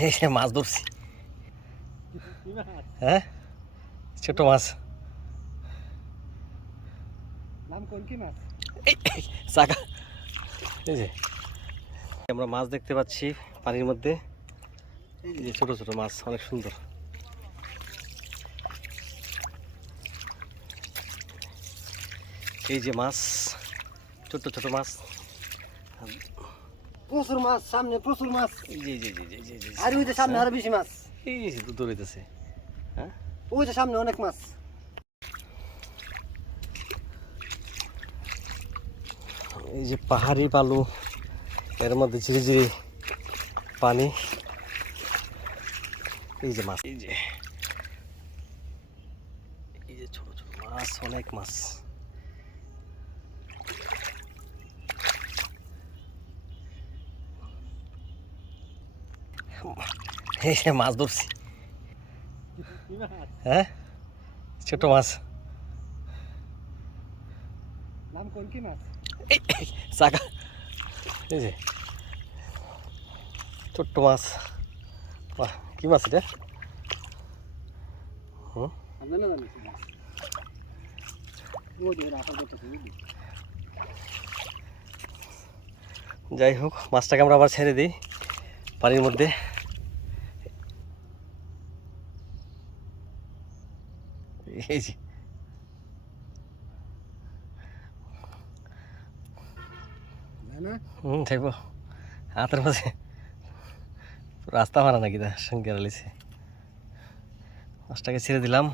যে মাছ ধরছি। হ্যাঁ? ছোট মাছ। চাকা। এই যে। আমরা মাছ দেখতে পাচ্ছি পানির মধ্যে। এই যে ছোট ছোট মাছ অনেক সুন্দর। এই যে মাছ ছোট ছোট মাছ। প্রচুর মাছ সামনে প্রচুর মাছ। যে, এই যে, এই যে, আর ওই যে সামনে আরও বেশি মাছ। এই যে দৌড়াইতেছে ওই যে সামনে অনেক মাছ। এই যে পাহাড়ি বালু এর মধ্যে ঝিরি ঝিরি পানি। এই যে মাছ। এই যে এই যে ছোট ছোট মাছ অনেক মাছ। যে মাছ ধরছি। হ্যাঁ? ছোট মাছ। নাম কোন কি মাছ? এই, এই, চাকা। এই যে। ছোট্ট মাছ। বাহ কি মাছ এটা? যাই হোক মাছটাকে আমরা আবার ছেড়ে দিই পানির মধ্যে। এই যে। না হুম। থাকব হাতের মাঝে রাস্তা মারা নাকি তা সঙ্গে লিছে মাছটাকে ছেড়ে দিলাম।